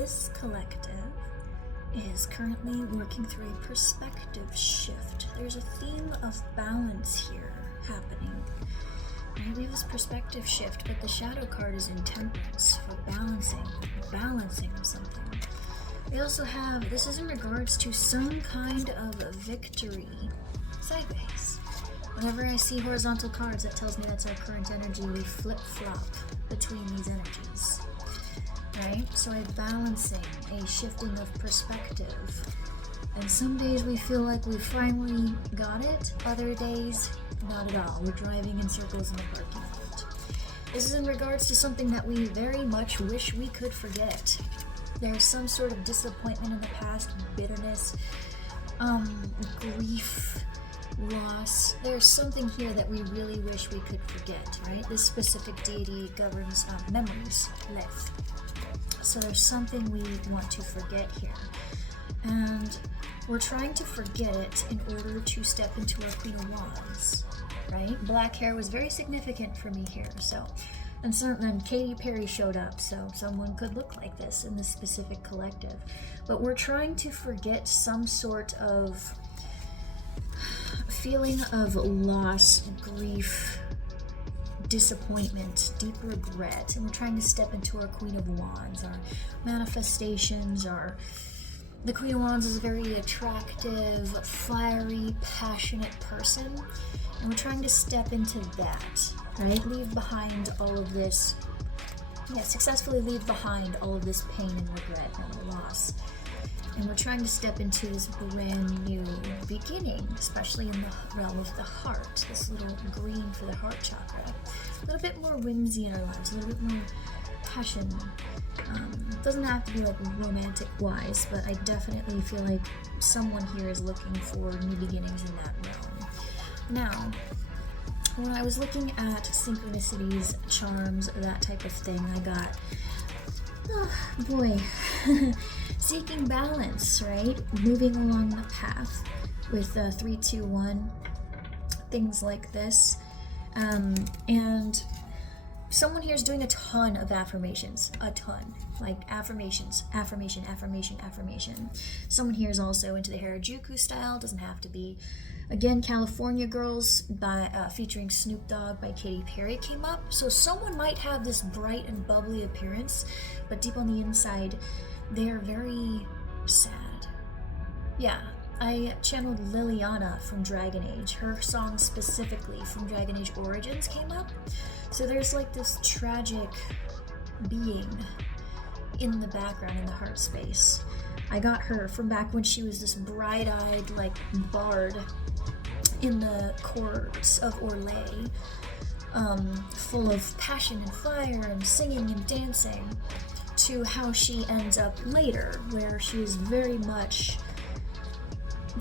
this collective is currently working through a perspective shift. There's a theme of balance here happening. Right? We have this perspective shift, but the shadow card is in temperance for balancing something. We also have, this is in regards to some kind of victory sideways. Whenever I see horizontal cards, that tells me that's our current energy. We flip-flop between these energies. Right? So a balancing, a shifting of perspective. And some days we feel like we finally got it, other days, not at all. We're driving in circles in the parking lot. This is in regards to something that we very much wish we could forget. There's some sort of disappointment in the past, bitterness, grief, loss. There's something here that we really wish we could forget, right? This specific deity governs memories, Lilith. So there's something we want to forget here. And we're trying to forget it in order to step into our Queen of Wands, right? Black hair was very significant for me here, so. And then Katy Perry showed up, so someone could look like this in this specific collective. But we're trying to forget some sort of feeling of loss, grief, disappointment, deep regret, and we're trying to step into our Queen of Wands, our manifestations, the Queen of Wands is a very attractive, fiery, passionate person, and we're trying to step into that, right? Leave behind all of this, successfully leave behind all of this pain and regret and loss. And we're trying to step into this brand new beginning, especially in the realm of the heart, this little green for the heart chakra. A little bit more whimsy in our lives, a little bit more passion. Doesn't have to be like romantic wise, but I definitely feel like someone here is looking for new beginnings in that realm. Now, when I was looking at synchronicities, charms, that type of thing, I got, seeking balance, right? Moving along the path with 3, 2, 1, things like this. And someone here is doing a ton of affirmations, like affirmations, affirmation. Someone here is also into the Harajuku style, doesn't have to be. Again, California Girls featuring Snoop Dogg by Katy Perry came up. So someone might have this bright and bubbly appearance, but deep on the inside, they are very sad. Yeah, I channeled Lelianna from Dragon Age. Her song specifically from Dragon Age Origins came up. So there's like this tragic being in the background, in the heart space. I got her from back when she was this bright-eyed, like, bard in the courts of Orlais, full of passion and fire and singing and dancing, to how she ends up later, where she is very much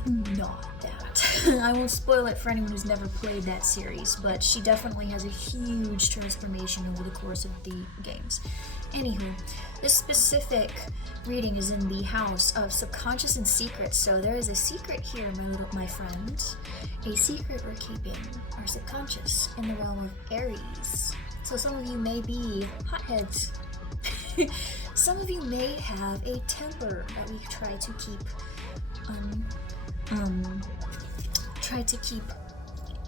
not that. I won't spoil it for anyone who's never played that series, but she definitely has a huge transformation over the course of the games. Anywho, this specific reading is in the house of subconscious and secrets, so there is a secret here, my friend. A secret we're keeping, our subconscious, in the realm of Aries. So some of you may be hotheads. Some of you may have a temper that we try to keep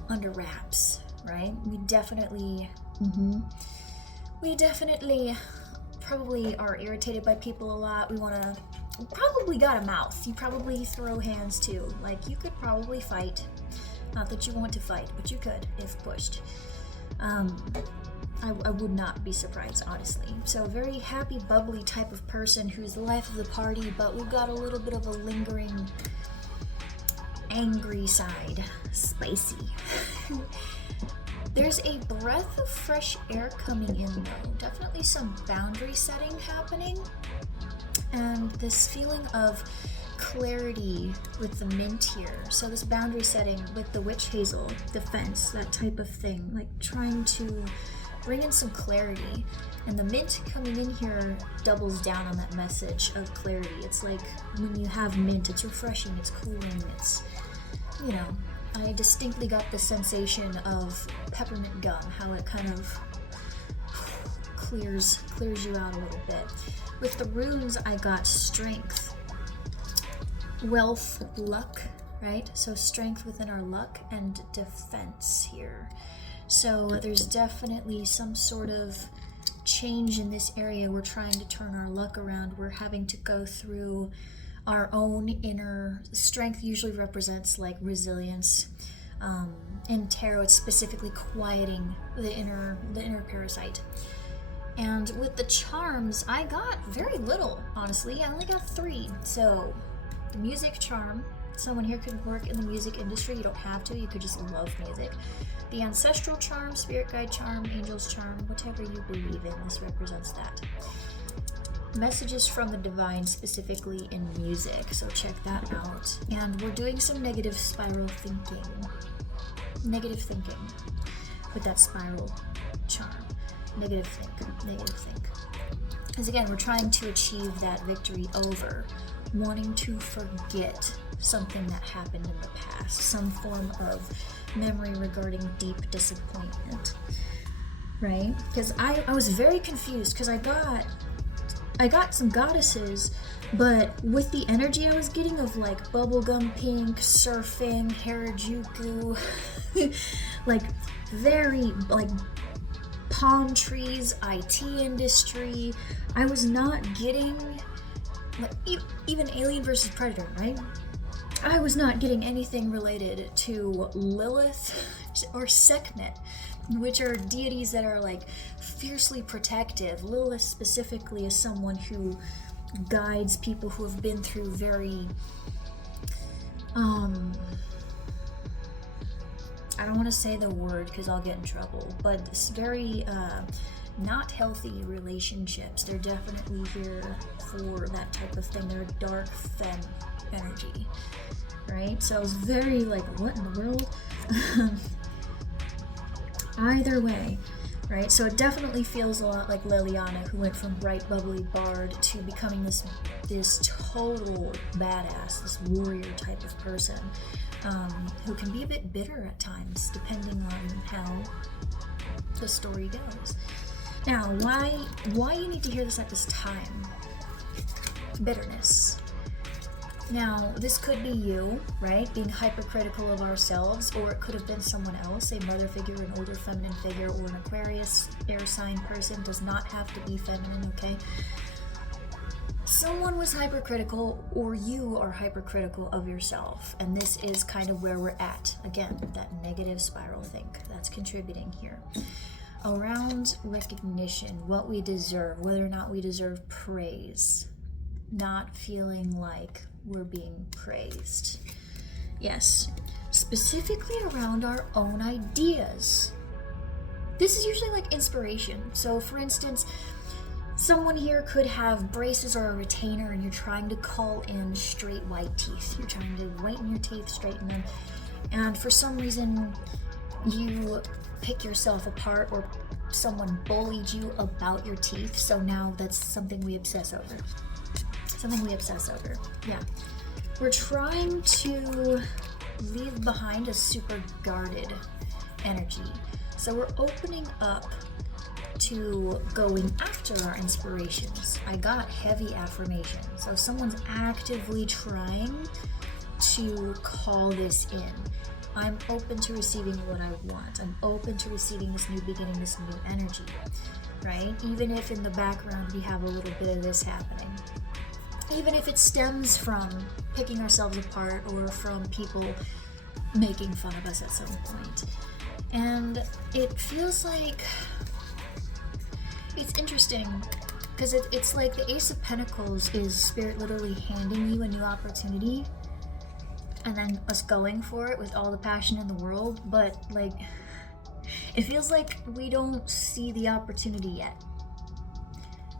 under wraps, right? We definitely probably are irritated by people a lot. Probably got a mouth. You probably throw hands too. Like, you could probably fight. Not that you want to fight, but you could if pushed. I would not be surprised, honestly. So a very happy, bubbly type of person who's the life of the party, but we've got a little bit of a lingering angry side. Spicy. There's a breath of fresh air coming in, though. Definitely some boundary setting happening. And this feeling of clarity with the mint here. So this boundary setting with the witch hazel, defense, that type of thing. Like trying to bring in some clarity. And the mint coming in here doubles down on that message of clarity. It's like when you have mint, it's refreshing, it's cooling, it's, you know, I distinctly got the sensation of peppermint gum, how it kind of clears you out a little bit. With the runes, I got strength, wealth, luck, right? So strength within our luck and defense here. So there's definitely some sort of change in this area. We're trying to turn our luck around. We're having to go through our own inner strength. Usually represents like resilience. In tarot, it's specifically quieting the inner parasite. And with the charms, I got very little, honestly. I only got 3. So the music charm, someone here could work in the music industry. You don't have to, you could just love music. The ancestral charm, spirit guide charm, angel's charm, whatever you believe in, this represents that. Messages from the divine, specifically in music, so check that out. And we're doing some negative spiral thinking. Negative thinking with that spiral charm. Negative think. Because again, we're trying to achieve that victory over wanting to forget something that happened in the past, some form of memory regarding deep disappointment, right? Because I was very confused because I got some goddesses, but with the energy I was getting of like bubblegum pink, surfing, Harajuku, like very like palm trees, IT industry, I was not getting like even Alien versus Predator, right? I was not getting anything related to Lilith or Sekhmet, which are deities that are like fiercely protective. Lilith specifically is someone who guides people who have been through very I don't want to say the word because I'll get in trouble, but it's very not healthy relationships. They're definitely here for that type of thing. They're a dark femme energy, right? So I was very like, what in the world? Either way, right? So it definitely feels a lot like Lelianna, who went from bright, bubbly bard to becoming this total badass, this warrior type of person, who can be a bit bitter at times, depending on how the story goes. Now, why you need to hear this at this time? Bitterness. Now, this could be you, right? Being hypercritical of ourselves, or it could have been someone else, a mother figure, an older feminine figure, or an Aquarius air sign person. Does not have to be feminine, okay? Someone was hypercritical, or you are hypercritical of yourself, and this is kind of where we're at. Again, that negative spiral think that's contributing here. Around recognition, what we deserve, whether or not we deserve praise, not feeling like we're being praised. Yes, specifically around our own ideas. This is usually like inspiration. So for instance, someone here could have braces or a retainer and you're trying to call in straight white teeth. You're trying to whiten your teeth, straighten them, and for some reason you pick yourself apart or someone bullied you about your teeth, so now that's something we obsess over. Yeah. We're trying to leave behind a super guarded energy. So we're opening up to going after our inspirations. I got heavy affirmations. So someone's actively trying to call this in. I'm open to receiving what I want. I'm open to receiving this new beginning, this new energy, right? Even if in the background we have a little bit of this happening. Even if it stems from picking ourselves apart or from people making fun of us at some point. And it feels like, it's interesting, because it's like the Ace of Pentacles is Spirit literally handing you a new opportunity, and then us going for it with all the passion in the world, but like, it feels like we don't see the opportunity yet.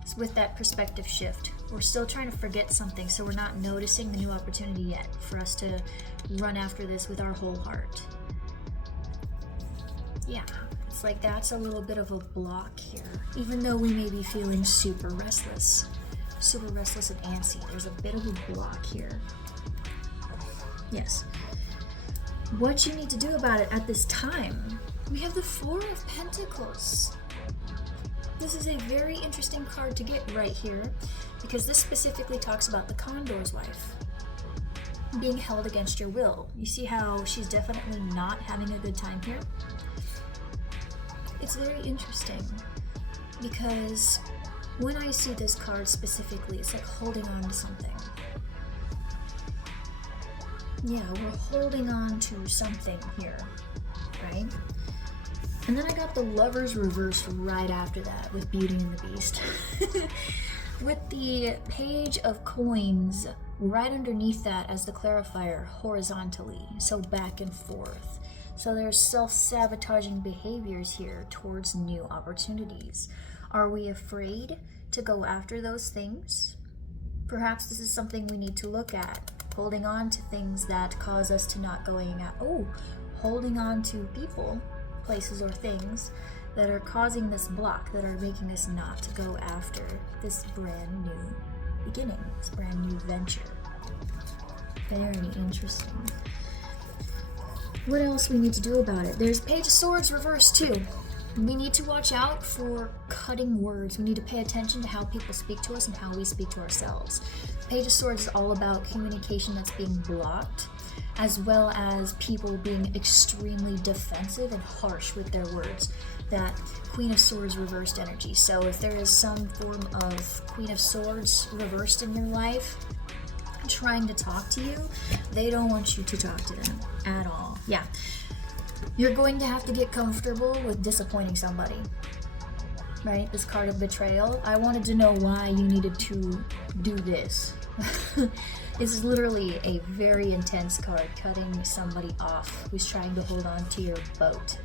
It's with that perspective shift. We're still trying to forget something, so we're not noticing the new opportunity yet for us to run after this with our whole heart. Yeah, it's like that's a little bit of a block here. Even though we may be feeling super restless and antsy, there's a bit of a block here. Yes. What you need to do about it at this time, we have the Four of Pentacles. This is a very interesting card to get right here, because this specifically talks about the Condor's wife being held against your will. You see how she's definitely not having a good time here? It's very interesting, because when I see this card specifically, it's like holding on to something. Yeah, we're holding on to something here, right? And then I got the Lovers reversed right after that with Beauty and the Beast. With the Page of Coins right underneath that as the clarifier horizontally, so back and forth. So there's self-sabotaging behaviors here towards new opportunities. Are we afraid to go after those things? Perhaps this is something we need to look at. Holding on to things that cause us to not going at, holding on to people, places, or things that are causing this block, that are making us not to go after this brand new beginning, this brand new venture. Very interesting. What else we need to do about it? There's Page of Swords reversed too. We need to watch out for cutting words. We need to pay attention to how people speak to us and how we speak to ourselves. Page of Swords is all about communication that's being blocked, as well as people being extremely defensive and harsh with their words. That Queen of Swords reversed energy. So if there is some form of Queen of Swords reversed in your life, trying to talk to you, they don't want you to talk to them at all. Yeah. You're going to have to get comfortable with disappointing somebody. Right? This card of betrayal. I wanted to know why you needed to do this. This is literally a very intense card, cutting somebody off who's trying to hold on to your boat.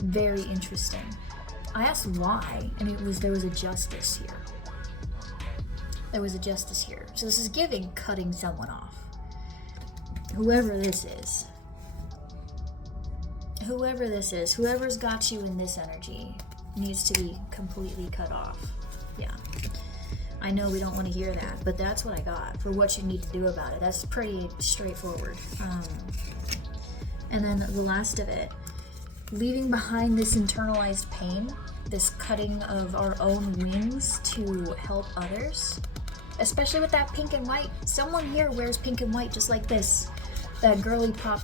Very interesting. I asked why, and there was a justice here. There was a justice here. So this is giving cutting someone off. Whoever this is. Whoever's got you in this energy needs to be completely cut off. Yeah. I know we don't want to hear that, but that's what I got for what you need to do about it. That's pretty straightforward. And then the last of it, leaving behind this internalized pain, this cutting of our own wings to help others, especially with that pink and white. Someone here wears pink and white just like this, that girly pop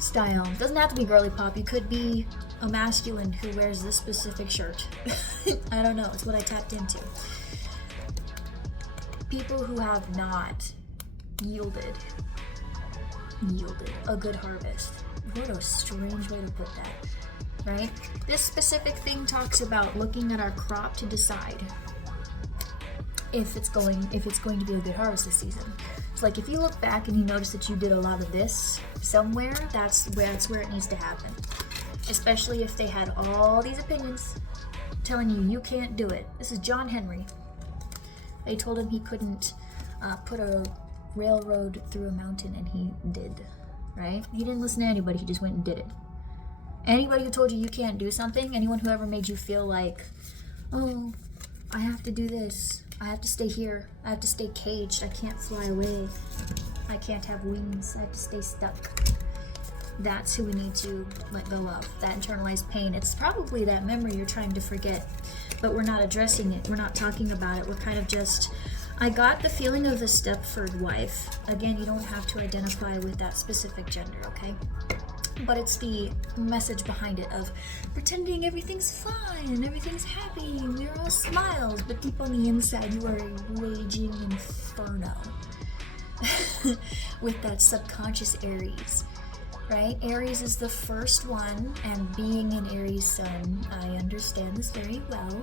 style. It doesn't have to be girly pop. You could be a masculine who wears this specific shirt. I don't know. It's what I tapped into. People who have not yielded a good harvest. What a strange way to put that, right? This specific thing talks about looking at our crop to decide if it's going to be a good harvest this season. It's like if you look back and you notice that you did a lot of this somewhere, that's where it needs to happen. Especially if they had all these opinions telling you can't do it. This is John Henry. They told him he couldn't put a railroad through a mountain, and he did, right? He didn't listen to anybody, he just went and did it. Anybody who told you can't do something, anyone who ever made you feel like, oh, I have to do this, I have to stay here, I have to stay caged, I can't fly away, I can't have wings, I have to stay stuck. That's who we need to let go of, that internalized pain. It's probably that memory you're trying to forget, but we're not addressing it, we're not talking about it, we're kind of just, I got the feeling of the Stepford wife. Again, you don't have to identify with that specific gender, okay? But it's the message behind it of pretending everything's fine and everything's happy, we're all smiles, but deep on the inside you are a raging inferno. With that subconscious Aries. Right? Aries is the first one, and being an Aries sun, I understand this very well.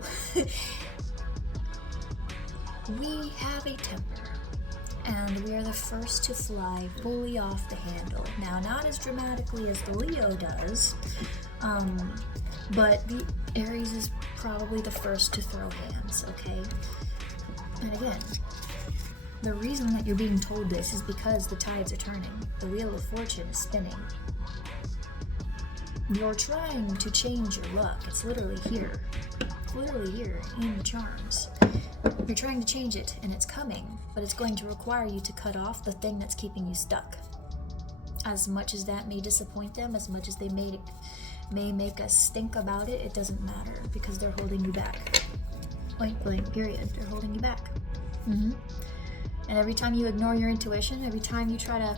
We have a temper, and we are the first to fly fully off the handle. Now, not as dramatically as the Leo does, but the Aries is probably the first to throw hands, okay? And again, the reason that you're being told this is because the tides are turning. The wheel of fortune is spinning. You're trying to change your luck. It's literally here. It's literally here in the charms. You're trying to change it, and it's coming, but it's going to require you to cut off the thing that's keeping you stuck. As much as that may disappoint them, as much as they may may make us stink about it, it doesn't matter because they're holding you back. Point blank, period. They're holding you back. And every time you ignore your intuition, every time you try to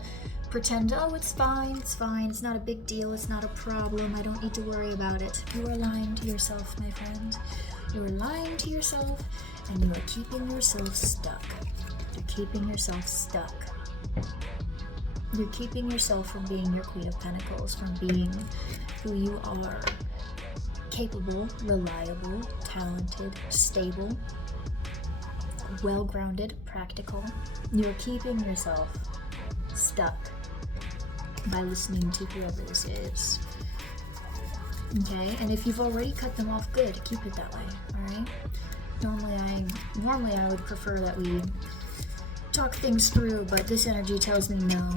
pretend, oh, it's fine, it's not a big deal, it's not a problem, I don't need to worry about it, you are lying to yourself, my friend. You are lying to yourself, and you are keeping yourself stuck. You're keeping yourself stuck. You're keeping yourself from being your Queen of Pentacles, from being who you are. Capable, reliable, talented, stable, well-grounded, practical. You're keeping yourself stuck by listening to whoever this is. Okay, and if you've already cut them off, good, keep it that way, alright? Normally I would prefer that we talk things through, but this energy tells me no.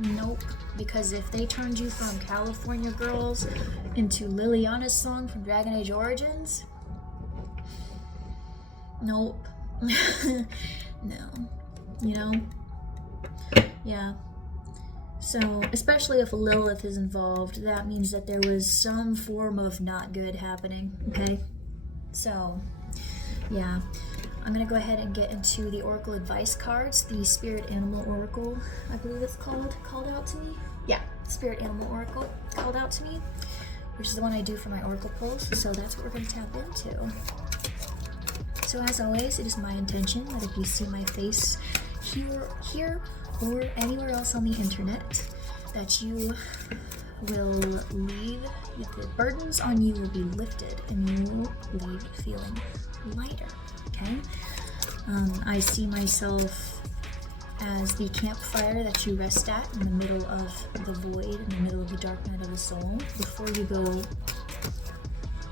Nope, because if they turned you from California Girls into Lelianna's song from Dragon Age Origins, nope. No. You know? Yeah. So, especially if Lilith is involved, that means that there was some form of not good happening, okay? So, yeah. I'm gonna go ahead and get into the Oracle Advice cards. The Spirit Animal Oracle, I believe it's called out to me. Yeah, Spirit Animal Oracle called out to me, which is the one I do for my Oracle pulls, so that's what we're gonna tap into. So as always, it is my intention that if you see my face here or anywhere else on the internet, that you will leave, the burdens on you will be lifted and you will leave feeling lighter, okay? I see myself as the campfire that you rest at in the middle of the void, in the middle of the dark night of the soul, before you go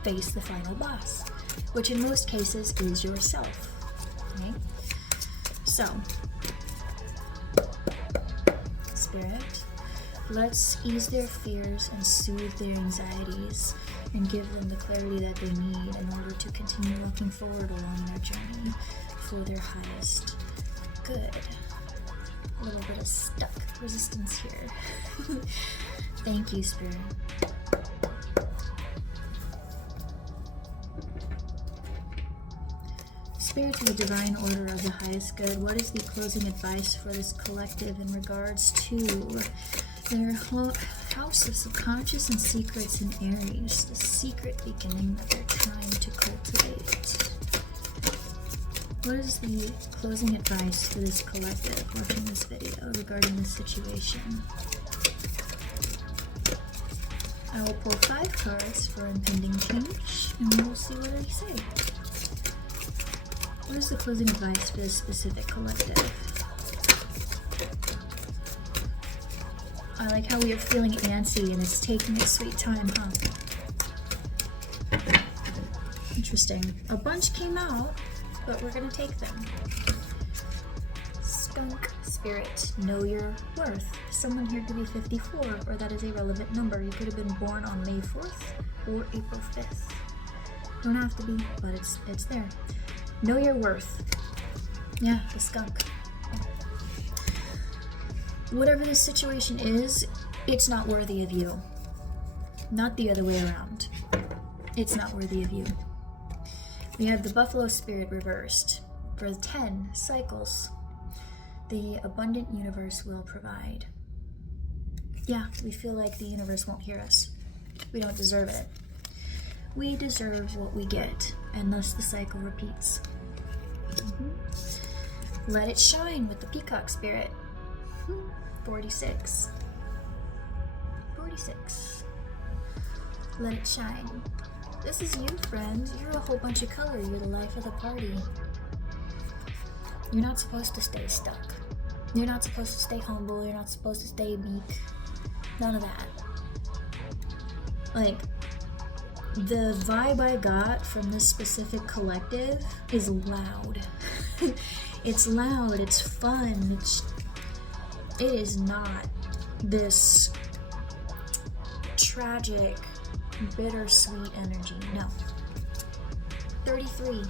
face the final boss, which in most cases is yourself, okay? So, Spirit, let's ease their fears and soothe their anxieties and give them the clarity that they need in order to continue walking forward along their journey for their highest good. A little bit of stuck resistance here. Thank you, Spirit. Spirit of the Divine Order of the Highest Good, what is the closing advice for this collective in regards to their house of subconscious and secrets in Aries, the secret beginning that they're trying to cultivate? What is the closing advice for this collective watching this video regarding this situation? I will pull 5 cards for impending change, and we will see what they say. What is the closing advice for this specific collective? I like how we are feeling antsy and it's taking its sweet time, huh? Interesting. A bunch came out, but we're gonna take them. Skunk Spirit, know your worth. Someone here could be 54, or that is a relevant number. You could have been born on May 4th or April 5th. Don't have to be, but it's there. Know your worth. Yeah, the skunk. Whatever the situation is, it's not worthy of you. Not the other way around. It's not worthy of you. We have the Buffalo Spirit reversed. For 10 cycles, the abundant universe will provide. Yeah, we feel like the universe won't hear us. We don't deserve it. We deserve what we get, and thus the cycle repeats. Let it shine with the Peacock Spirit. 46. 46. Let it shine. This is you, friend. You're a whole bunch of color. You're the life of the party. You're not supposed to stay stuck. You're not supposed to stay humble. You're not supposed to stay meek. None of that. Like, the vibe I got from this specific collective is loud. It's loud, it's fun, it is not this tragic, bittersweet energy. No. 33.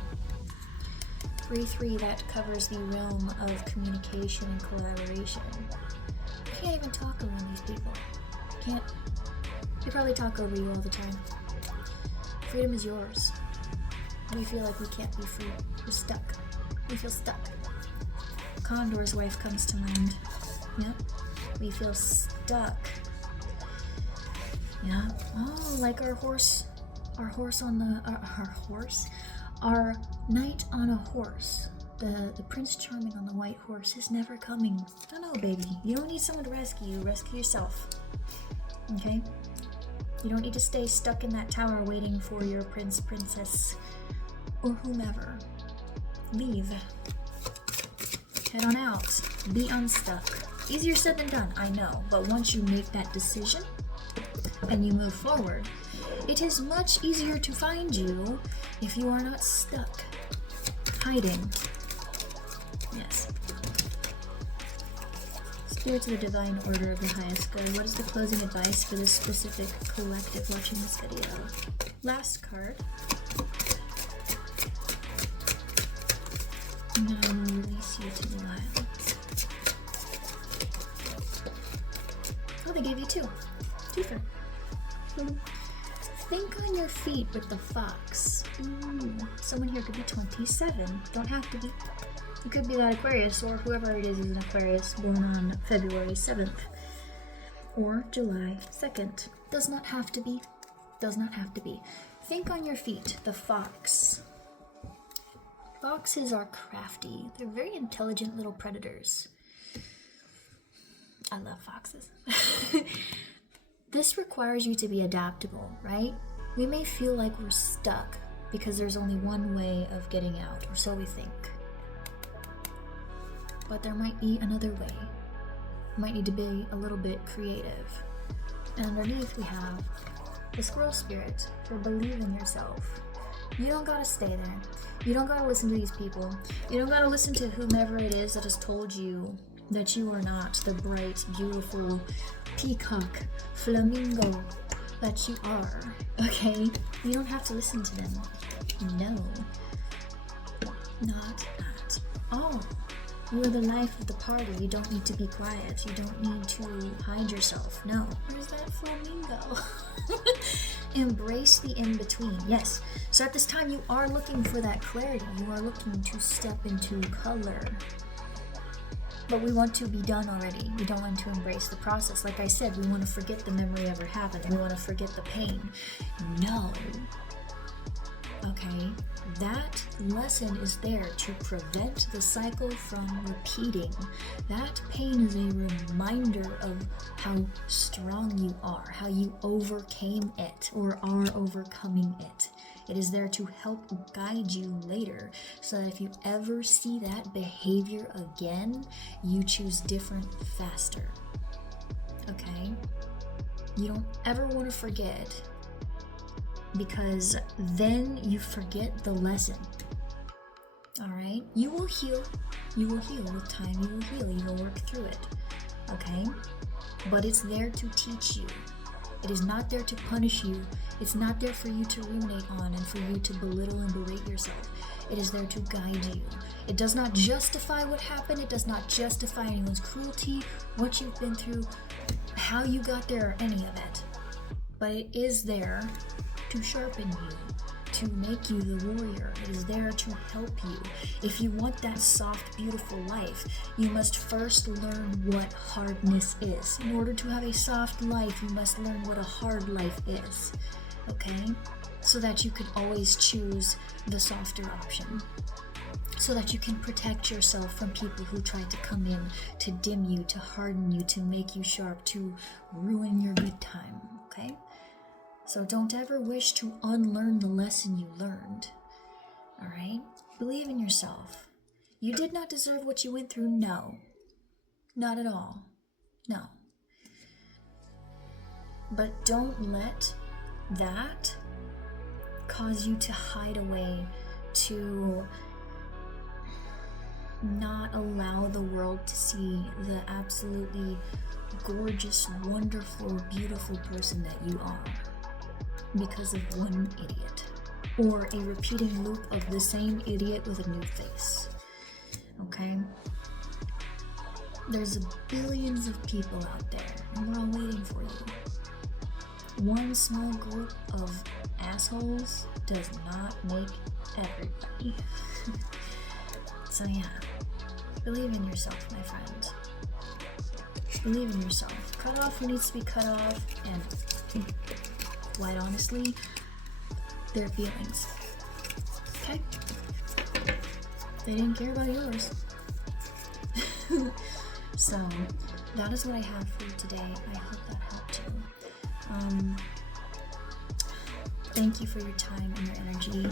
33, that covers the realm of communication and collaboration. You can't even talk around these people. They probably talk over you all the time. Freedom is yours. We feel like we can't be free. We're stuck. We feel stuck. Condor's wife comes to mind. Yep. We feel stuck. Yeah. Oh, like our horse on the, our knight on a horse. The Prince Charming on the white horse is never coming. No, baby. You don't need someone to rescue you. Rescue yourself. Okay? You don't need to stay stuck in that tower waiting for your prince, princess, or whomever. Leave. Head on out. Be unstuck. Easier said than done, I know. But once you make that decision and you move forward, it is much easier to find you if you are not stuck. Hiding. Yes. Spirits of the Divine Order of the Highest Good. What is the closing advice for this specific collective watching this video? Last card. And then I will release you to the wild. Oh, they gave you two. Twofer. Think on your feet with the fox. Ooh, someone here could be 27. Don't have to be. It could be that Aquarius, or whoever it is an Aquarius born on February 7th or July 2nd. Does not have to be. Does not have to be. Think on your feet, the fox. Foxes are crafty. They're very intelligent little predators. I love foxes. This requires you to be adaptable, right? We may feel like we're stuck because there's only one way of getting out, or so we think. But there might be another way. You might need to be a little bit creative. And underneath we have the squirrel spirit for believe in yourself. You don't gotta stay there. You don't gotta listen to these people. You don't gotta listen to whomever it is that has told you that you are not the bright, beautiful peacock, flamingo that you are, okay? You don't have to listen to them. No. Not at all. You are the life of the party. You don't need to be quiet. You don't need to hide yourself. No. Where's that flamingo? Embrace the in-between. Yes. So at this time, you are looking for that clarity. You are looking to step into color. But we want to be done already. We don't want to embrace the process. Like I said, we want to forget the memory ever happened. We want to forget the pain. No. Okay? That lesson is there to prevent the cycle from repeating. That pain is a reminder of how strong you are, how you overcame it or are overcoming it. It is there to help guide you later, so that if you ever see that behavior again, you choose different faster. Okay? You don't ever want to forget, because then you forget the lesson. Alright? You will heal. You will heal. With time, you will heal. You will work through it. Okay? But it's there to teach you. It is not there to punish you. It's not there for you to ruminate on and for you to belittle and berate yourself. It is there to guide you. It does not justify what happened. It does not justify anyone's cruelty, what you've been through, how you got there, or any of it. But it is there to sharpen you, to make you the warrior. It is there to help you. If you want that soft, beautiful life, you must first learn what hardness is. In order to have a soft life, you must learn what a hard life is. Okay? So that you can always choose the softer option. So that you can protect yourself from people who try to come in to dim you, to harden you, to make you sharp, to ruin your good time. Okay? So don't ever wish to unlearn the lesson you learned. Alright? Believe in yourself. You did not deserve what you went through, no. Not at all. No. But don't let that cause you to hide away, to not allow the world to see the absolutely gorgeous, wonderful, beautiful person that you are. Because of one idiot, or a repeating loop of the same idiot with a new face. Okay? There's billions of people out there, and we're all waiting for you. one small group of assholes does not make everybody. So yeah, believe in yourself, my friend. Believe in yourself. Cut off who needs to be cut off, and quite honestly, their feelings. Okay? They didn't care about yours. So, that is what I have for you today. I hope that helped you. Thank you for your time and your energy,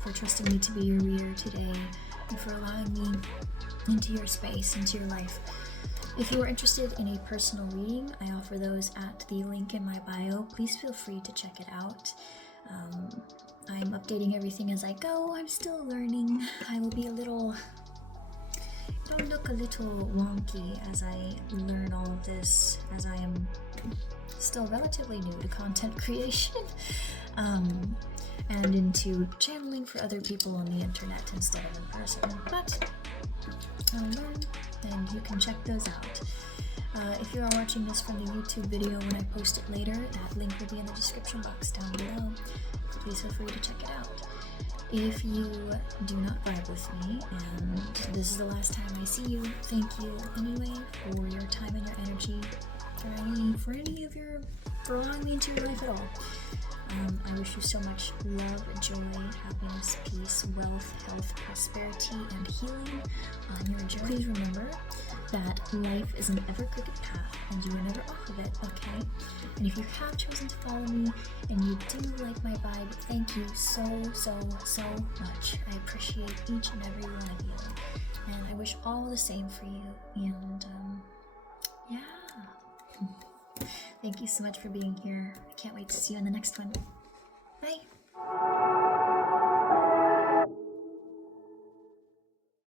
for trusting me to be your reader today, and for allowing me into your space, into your life. If you are interested in a personal reading, I offer those at the link in my bio. Please feel free to check it out. I'm updating everything as I go. I'm still learning. I will be it'll look a little wonky as I learn all of this, as I am still relatively new to content creation, and into channeling for other people on the internet instead of in person. But I'll learn, and you can check those out. If you are watching this from the YouTube video when I post it later, that link will be in the description box down below. Please feel free to check it out. If you do not vibe with me, and this is the last time I see you, thank you anyway for your time and your energy, for allowing me into your life at all. I wish you so much love, joy, happiness, peace, wealth, health, prosperity, and healing on your journey. Please remember that life is an ever-crooked path, and you are never off of it, okay? And if you have chosen to follow me, and you do like my vibe, thank you so much. I appreciate each and every one of you, and I wish all the same for you, and yeah. Thank you so much for being here. I can't wait to see you in the next one.